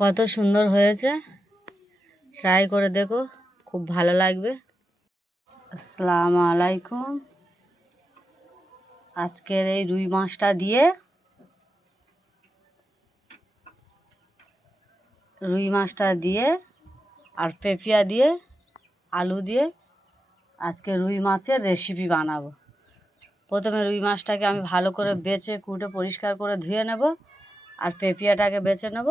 কত সুন্দর হয়েছে। ট্রাই করে দেখো, খুব ভালো লাগবে। আসসালামু আলাইকুম। আজকের এই রুই মাছটা দিয়ে রুই মাছটা দিয়ে আর পেঁপিয়া দিয়ে, আলু দিয়ে আজকে রুই মাছের রেসিপি বানাবো। প্রথমে রুই মাছটাকে আমি ভালো করে বেছে কুটে পরিষ্কার করে ধুয়ে নেব আর পেঁপিয়াটাকে বেছে নেব।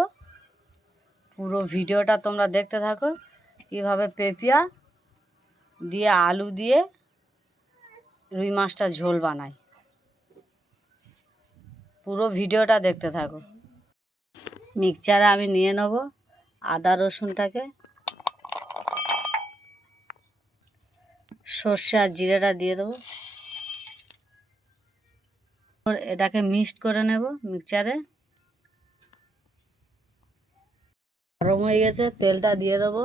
পুরো ভিডিওটা তোমরা দেখতে থাকো। কীভাবে পেঁপিয়া দিয়ে আলু দিয়ে রুই মাছটা ঝোল বানাই পুরো ভিডিওটা দেখতে থাকো। মিক্সচারে আমি নিয়ে নেব আদা রসুনটাকে। সর্ষে আর জিরেটা দিয়ে দেবো। এটাকে মিক্সড করে নেব মিক্সচারে। গরম হয়ে গেছে, তেলটা দিয়ে দেবো।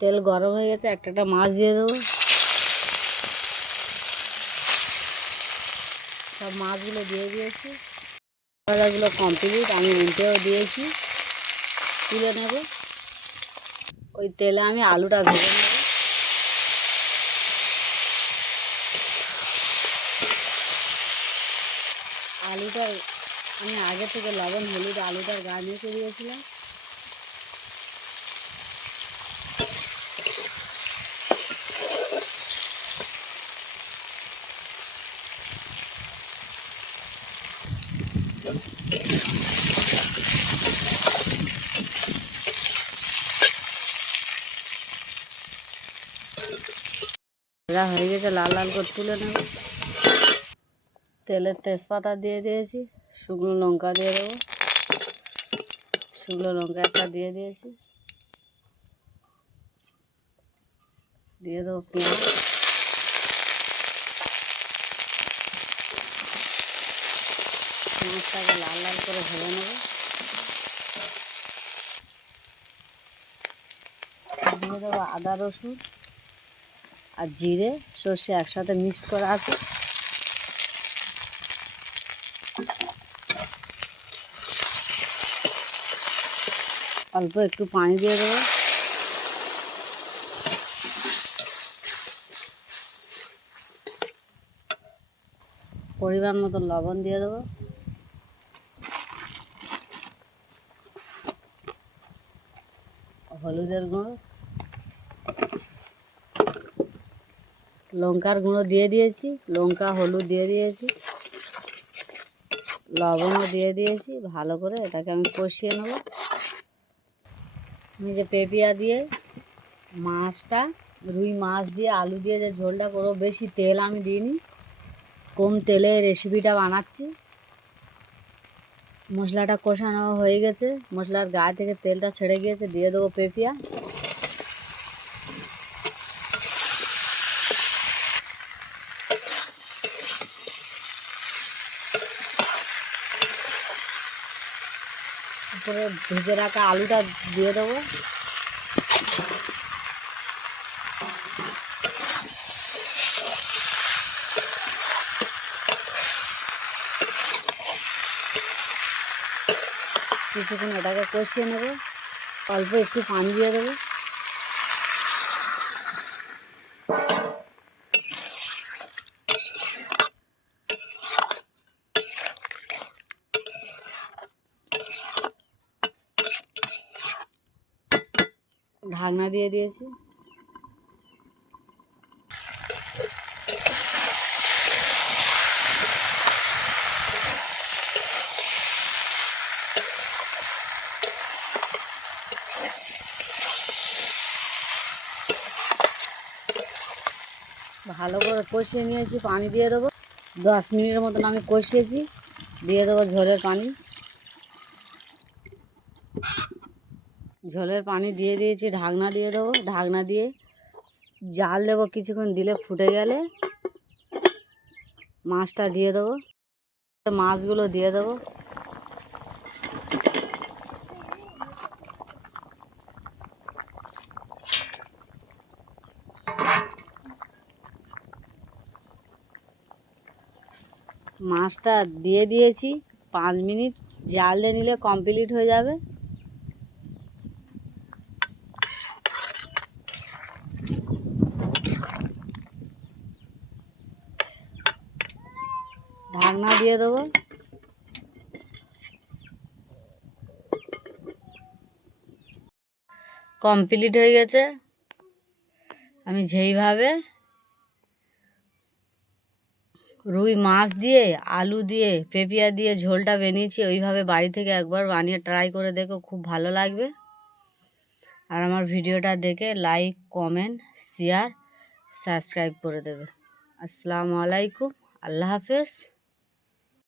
তেল গরম হয়ে গেছে, একটা একটা মাছ দিয়ে দেবো। সব মাছগুলো দিয়ে দিয়েছি। মশলাগুলো কমপ্লিট আমি উল্টেও দিয়েছি। তুলে নেব। ওই তেলে আমি আলুটা ভেজে নেব। আলুটা আমি আগে থেকে লবণ, হলুদ আলুটার গা নিয়ে দিয়েছিলাম। ভাজা হয়ে গেছে, লাল লাল করে তুলে নেব। তেলের তেজপাতা দিয়ে দিয়েছি, শুকনো লঙ্কা দিয়ে দেবো। শুকনো লঙ্কা একটা দিয়ে দিয়েছি। দিয়ে দেবো পেঁয়াজ। পেঁয়াজটাকে লাল লাল করে ভেজে নেব। দিয়ে দেবো আদা, রসুন আর জিরে, সর্ষে একসাথে মিক্সড করা আছে। অল্প একটু পানি দিয়ে দেবো। পরিমাণ মতো লবণ দিয়ে দেবো। হলুদের গুঁড়ো, লঙ্কার গুঁড়ো দিয়ে দিয়েছি, লঙ্কা, হলুদ দিয়ে দিয়েছি, লবণও দিয়ে দিয়েছি, ভালো করে এটাকে আমি কষিয়ে নেব। আমি যে পেঁপিয়া দিয়ে মাছটা, রুই মাছ দিয়ে আলু দিয়ে যে ঝোলটা করব, বেশি তেল আমি দিইনি, কম তেলে রেসিপিটা বানাচ্ছি। মশলাটা কষানো হয়ে গেছে। মশলার গা থেকে তেলটা ছেড়ে গিয়েছে, দিয়ে দেবো পেঁপিয়া উপরে ভেজে রাখা আলুটা দিয়ে দেবো। কিছুক্ষণ এটাকে কষিয়ে নেব। অল্প একটু পানি দিয়ে দেবো। ঢাকনা দিয়ে দিয়েছি। ভালো করে কষিয়ে নিয়েছি, পানি দিয়ে দেবো। দশ মিনিটের মতন আমি কষিয়েছি, দিয়ে দেবো ঝোলের পানি। ঝোলের পানি দিয়ে দিয়েছি, ঢাকনা দিয়ে দেবো। ঢাকনা দিয়ে জাল দেবো কিছুক্ষণ, দিলে ফুটে গেলে। মাছটা দিয়ে দেবো। মাছগুলো দিয়ে দেবো। মাছটা দিয়ে দিয়েছি, পাঁচ মিনিট জাল দিয়ে নিলে কমপ্লিট হয়ে যাবে। ঢাকনা দিয়ে দেবো। কমপ্লিট হয়ে গেছে। আমি যেইভাবে রুই মাছ দিয়ে, আলু দিয়ে পেঁপিয়া দিয়ে ঝোলটা বানিয়েছি। ওইভাবে বাড়ি থেকে একবার বানিয়ে ট্রাই করে দেখো, খুব ভালো লাগবে। আর আমার ভিডিওটা দেখে লাইক কমেন্ট শেয়ার সাবস্ক্রাইব করে দেবে। আসসালামু আলাইকুম, আল্লাহ হাফেজ।